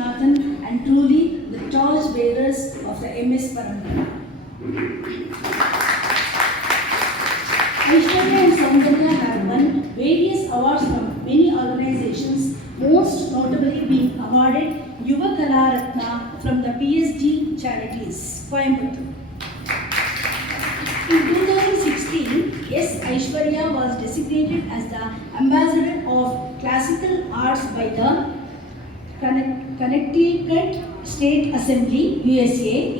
Vishwanathan, and truly the torch bearers of the MS Parampara. Aishwarya and Soundarya have won various awards from many organizations, most notably being awarded Yuva Kala Ratna from the PSD Charities, Coimbatore. In 2016, S. Aishwarya was designated as the Ambassador of Classical Arts by the Connecticut State Assembly, USA,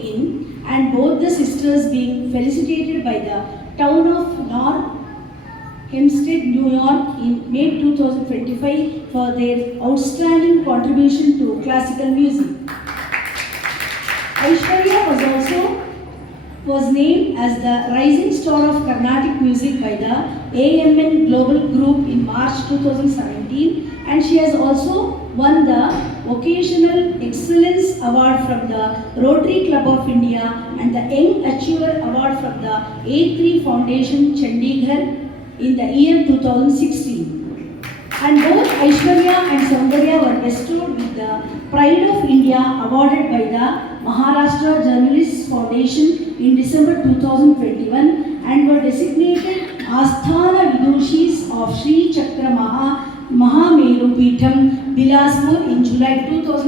and both the sisters being felicitated by the town of North Hempstead, New York in May 2025 for their outstanding contribution to classical music. Aishwarya was named as the Rising Star of Carnatic Music by the AMN Global Group in March 2017, and she has also won the Vocational Excellence Award from the Rotary Club of India and the Young Achiever Award from the A3 Foundation, Chandigarh in the year 2016. And both Aishwarya and Soundarya were bestowed with the Pride of India awarded by the Maharashtra Journalists Foundation in December 2021 and were designated Asthana Vidushis of Sri Chakra Mahameru Peetham, Bilaspur in July 2000.